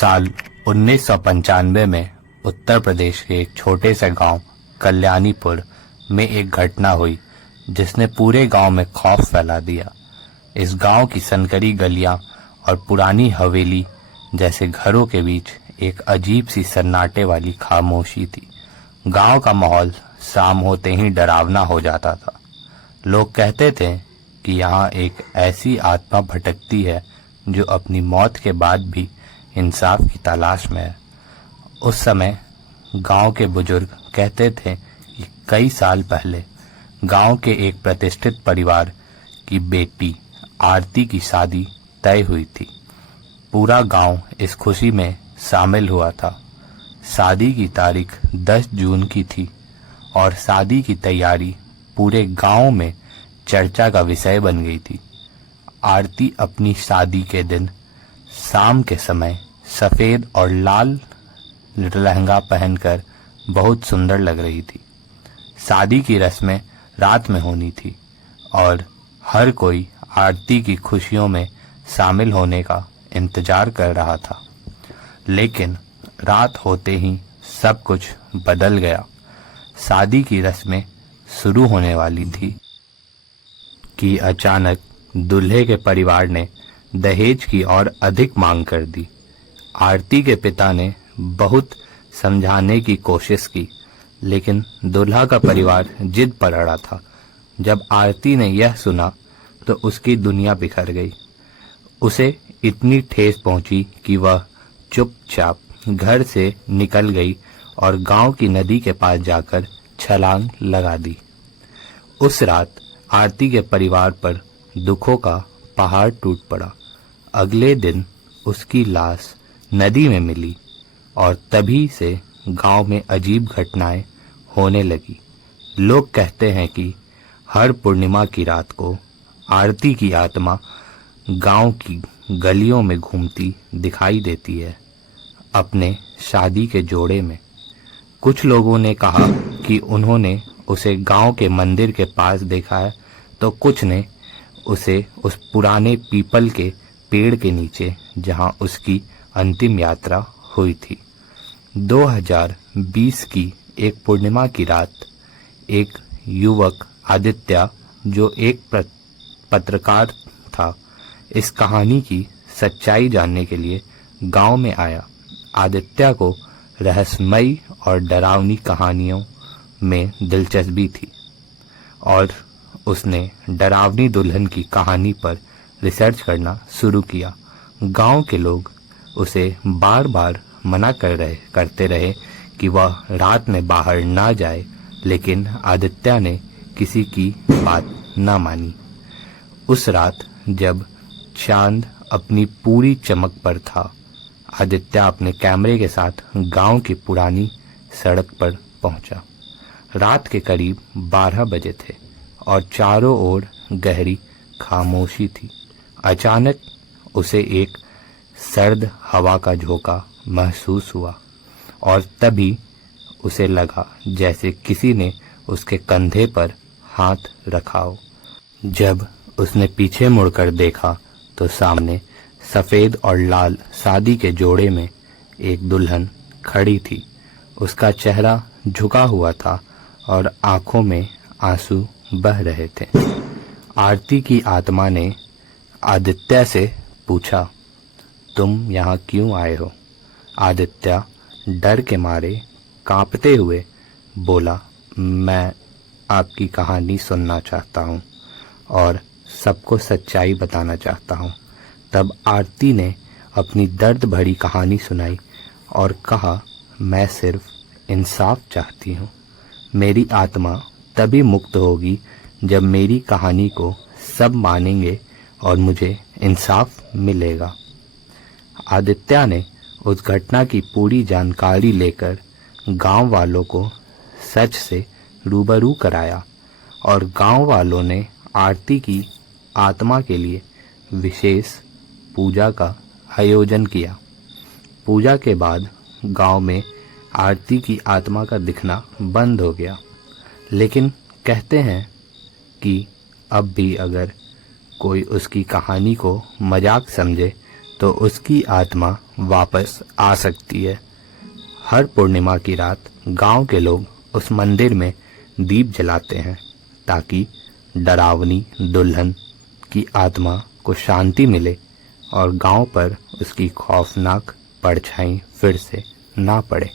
साल 1995 में उत्तर प्रदेश के एक छोटे से गांव कल्याणीपुर में एक घटना हुई जिसने पूरे गांव में खौफ फैला दिया। इस गांव की सनकरी गलियां और पुरानी हवेली जैसे घरों के बीच एक अजीब सी सन्नाटे वाली खामोशी थी। गांव का माहौल शाम होते ही डरावना हो जाता था। लोग कहते थे कि यहाँ एक ऐसी आत्मा भटकती है जो अपनी मौत के बाद भी इंसाफ की तलाश में है। उस समय गांव के बुजुर्ग कहते थे कि कई साल पहले गांव के एक प्रतिष्ठित परिवार की बेटी आरती की शादी तय हुई थी। पूरा गांव इस खुशी में शामिल हुआ था। शादी की तारीख 10 जून की थी और शादी की तैयारी पूरे गांव में चर्चा का विषय बन गई थी। आरती अपनी शादी के दिन शाम के समय सफेद और लाल लहंगा पहनकर बहुत सुंदर लग रही थी। शादी की रस्में रात में होनी थी और हर कोई आरती की खुशियों में शामिल होने का इंतजार कर रहा था। लेकिन रात होते ही सब कुछ बदल गया। शादी की रस्में शुरू होने वाली थी कि अचानक दूल्हे के परिवार ने दहेज की और अधिक मांग कर दी। आरती के पिता ने बहुत समझाने की कोशिश की, लेकिन दूल्हा का परिवार जिद पर अड़ा था। जब आरती ने यह सुना तो उसकी दुनिया बिखर गई। उसे इतनी ठेस पहुंची कि वह चुपचाप घर से निकल गई और गांव की नदी के पास जाकर छलांग लगा दी। उस रात आरती के परिवार पर दुखों का पहाड़ टूट पड़ा। अगले दिन उसकी लाश नदी में मिली और तभी से गांव में अजीब घटनाएं होने लगी। लोग कहते हैं कि हर पूर्णिमा की रात को आरती की आत्मा गांव की गलियों में घूमती दिखाई देती है, अपने शादी के जोड़े में। कुछ लोगों ने कहा कि उन्होंने उसे गांव के मंदिर के पास देखा है, तो कुछ ने उसे उस पुराने पीपल के पेड़ के नीचे जहां उसकी अंतिम यात्रा हुई थी। 2020 की एक पूर्णिमा की रात एक युवक आदित्य, जो एक पत्रकार था, इस कहानी की सच्चाई जानने के लिए गांव में आया। आदित्य को रहस्यमयी और डरावनी कहानियों में दिलचस्पी थी और उसने डरावनी दुल्हन की कहानी पर रिसर्च करना शुरू किया। गांव के लोग उसे बार बार मना करते रहे कि वह रात में बाहर ना जाए, लेकिन आदित्य ने किसी की बात ना मानी। उस रात जब चांद अपनी पूरी चमक पर था, आदित्य अपने कैमरे के साथ गांव की पुरानी सड़क पर पहुंचा। रात के करीब 12 बजे थे और चारों ओर गहरी खामोशी थी। अचानक उसे एक सर्द हवा का झोंका महसूस हुआ और तभी उसे लगा जैसे किसी ने उसके कंधे पर हाथ रखा हो। जब उसने पीछे मुड़कर देखा तो सामने सफेद और लाल शादी के जोड़े में एक दुल्हन खड़ी थी। उसका चेहरा झुका हुआ था और आंखों में आंसू बह रहे थे। आरती की आत्मा ने आदित्य से पूछा, तुम यहाँ क्यों आए हो? आदित्य डर के मारे कांपते हुए बोला, मैं आपकी कहानी सुनना चाहता हूँ और सबको सच्चाई बताना चाहता हूँ। तब आरती ने अपनी दर्द भरी कहानी सुनाई और कहा, मैं सिर्फ इंसाफ चाहती हूँ। मेरी आत्मा तभी मुक्त होगी जब मेरी कहानी को सब मानेंगे और मुझे इंसाफ मिलेगा। आदित्य ने उस घटना की पूरी जानकारी लेकर गांव वालों को सच से रूबरू कराया और गांव वालों ने आरती की आत्मा के लिए विशेष पूजा का आयोजन किया। पूजा के बाद गांव में आरती की आत्मा का दिखना बंद हो गया, लेकिन कहते हैं कि अब भी अगर कोई उसकी कहानी को मजाक समझे तो उसकी आत्मा वापस आ सकती है। हर पूर्णिमा की रात गांव के लोग उस मंदिर में दीप जलाते हैं ताकि डरावनी दुल्हन की आत्मा को शांति मिले और गांव पर उसकी खौफनाक परछाई फिर से ना पड़े।